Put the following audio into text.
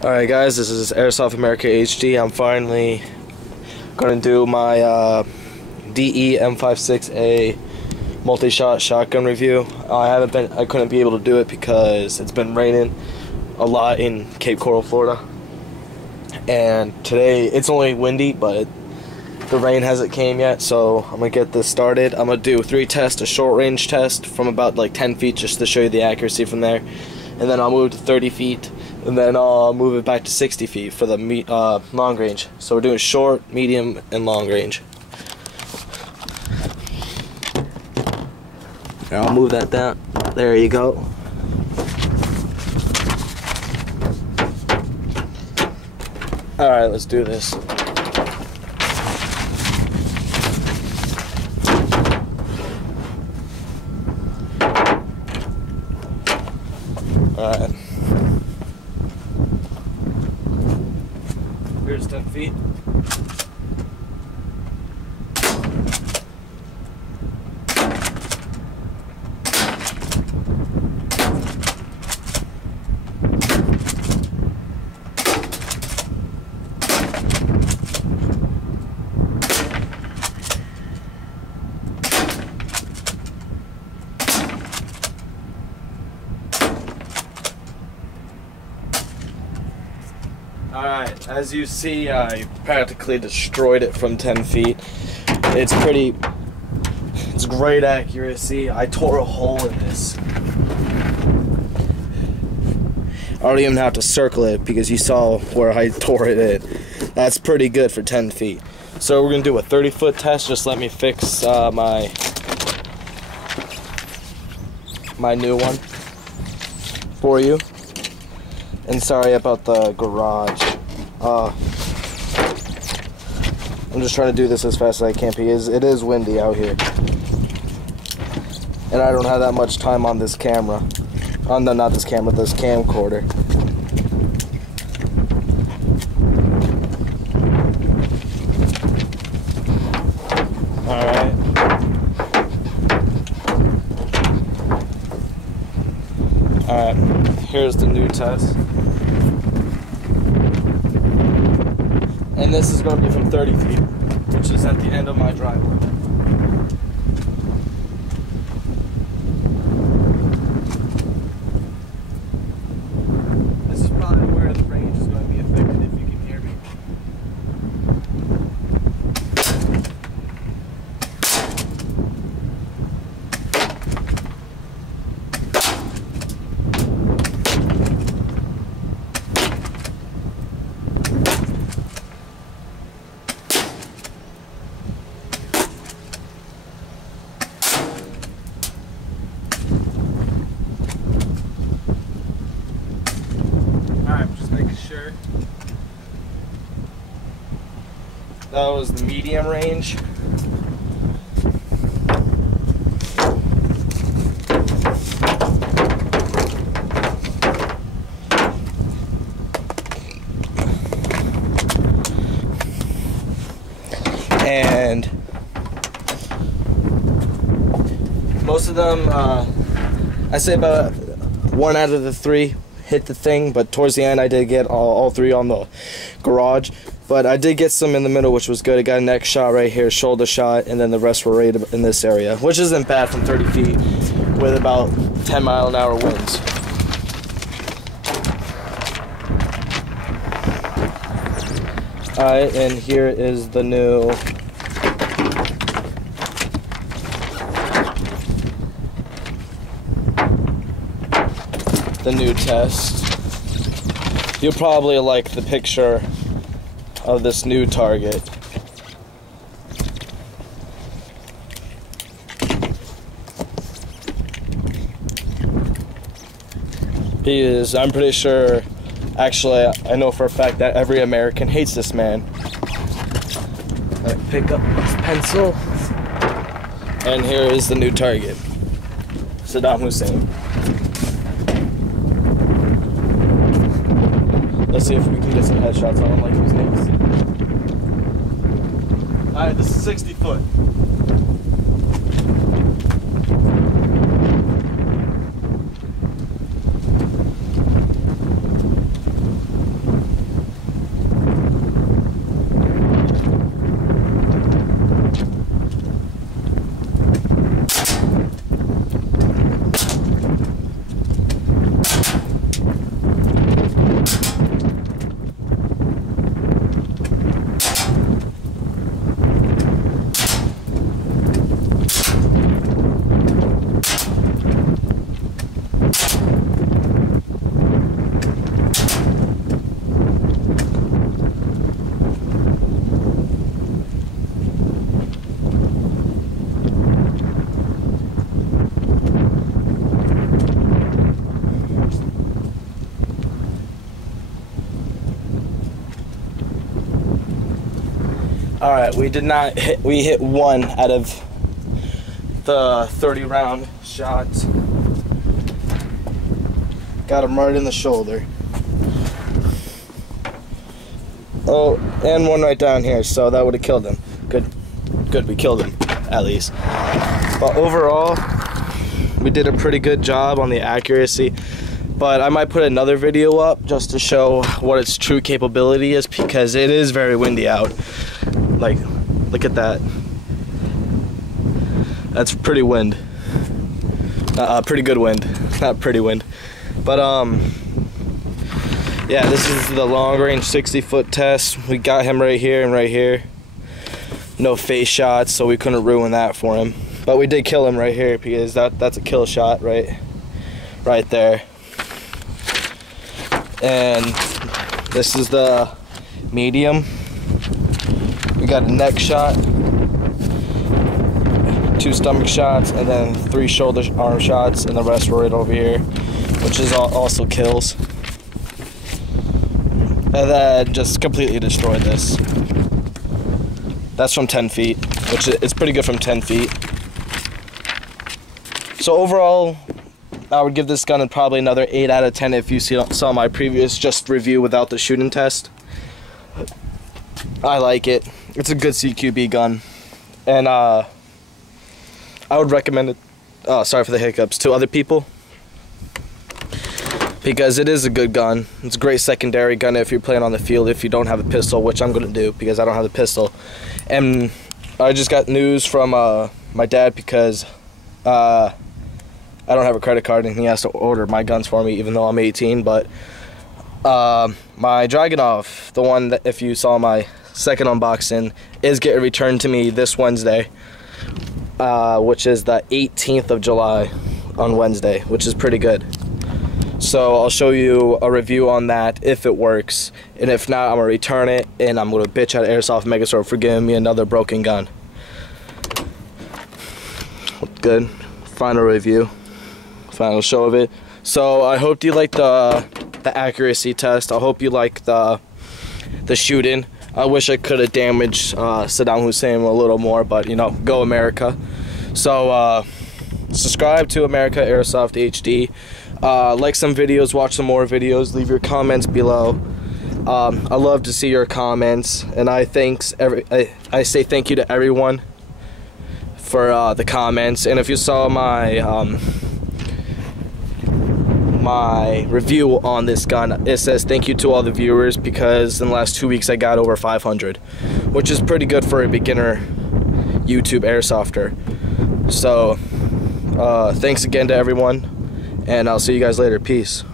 Alright guys, this is Airsoft America HD. I'm finally going to do my DE M56A Multishot shotgun review. I couldn't be able to do it because it's been raining a lot in Cape Coral, Florida. And today it's only windy, but the rain hasn't came yet, so I'm going to get this started. I'm going to do 3 tests, a short range test from about like 10 feet just to show you the accuracy from there. And then I'll move to 30 feet. And then I'll move it back to 60 feet for the long range. So we're doing short, medium, and long range. Now I'll move that down. There you go. Alright, let's do this. Alright. Here's 10 feet. Alright, as you see, I practically destroyed it from 10 feet. It's great accuracy. I tore a hole in this. I don't even have to circle it because you saw where I tore it in. That's pretty good for 10 feet. So we're going to do a 30-foot test. Just let me fix my new one for you. And sorry about the garage. I'm just trying to do this as fast as I can because it is windy out here. And I don't have that much time on this camera. Oh, no, not this camera, this camcorder. Alright. Alright, here's the new test. And this is going to be from 30 feet, which is at the end of my driveway. This is probably where the range is going to be affected if you can hear me. Sure. That was the medium range. And most of them, I say about 1 out of the 3 hit the thing, but towards the end I did get all 3 on the garage, but I did get some in the middle, which was good. I got a neck shot right here, shoulder shot, and then the rest were right in this area, which isn't bad from 30 feet with about 10-mile-an-hour winds. Alright, and here is the new test. You'll probably like the picture of this new target. I'm pretty sure, actually I know for a fact that every American hates this man. I pick up this pencil, and here is the new target, Saddam Hussein. Let's see if we can get some headshots on him like his name. Alright, this is 60 foot. All right, we did not hit. We hit one out of the 30 round shots. Got him right in the shoulder. Oh, and one right down here, so that would have killed him. Good, we killed him, at least. But overall, we did a pretty good job on the accuracy. But I might put another video up just to show what its true capability is, because it is very windy out. Like, look at that. That's pretty wind. Pretty good wind, not pretty wind. But yeah, this is the long range 60-foot test. We got him right here and right here. No face shots, so we couldn't ruin that for him. But we did kill him right here, because that's a kill shot right there. And this is the medium. We got a neck shot, 2 stomach shots, and then 3 shoulder arm shots, and the rest were right over here, which is also kills. And then just completely destroyed this. That's from 10 feet, which is pretty good from 10 feet. So overall, I would give this gun probably another 8 out of 10 if you saw my previous just review without the shooting test. I like it. It's a good CQB gun. And I would recommend it, sorry for the hiccups, to other people, because it is a good gun. It's a great secondary gun if you're playing on the field, if you don't have a pistol, which I'm going to do because I don't have a pistol. And I just got news from my dad, because I don't have a credit card and he has to order my guns for me even though I'm 18. But my Dragunov, the one that if you saw my second unboxing, is getting returned to me this Wednesday, which is the 18th of July on Wednesday, which is pretty good. So I'll show you a review on that if it works, and if not, I'm gonna return it, and I'm gonna bitch at Airsoft Megastore for giving me another broken gun. Good. Final review, final show of it. So I hope you like the accuracy test. I hope you like the shooting. I wish I could have damaged Saddam Hussein a little more, but you know, go America. So subscribe to America Airsoft HD. Like some videos, watch some more videos, leave your comments below. I love to see your comments, and I say thank you to everyone for the comments. And if you saw my my review on this gun, it says thank you to all the viewers, because in the last 2 weeks I got over 500, which is pretty good for a beginner YouTube airsofter. So thanks again to everyone, and I'll see you guys later. Peace.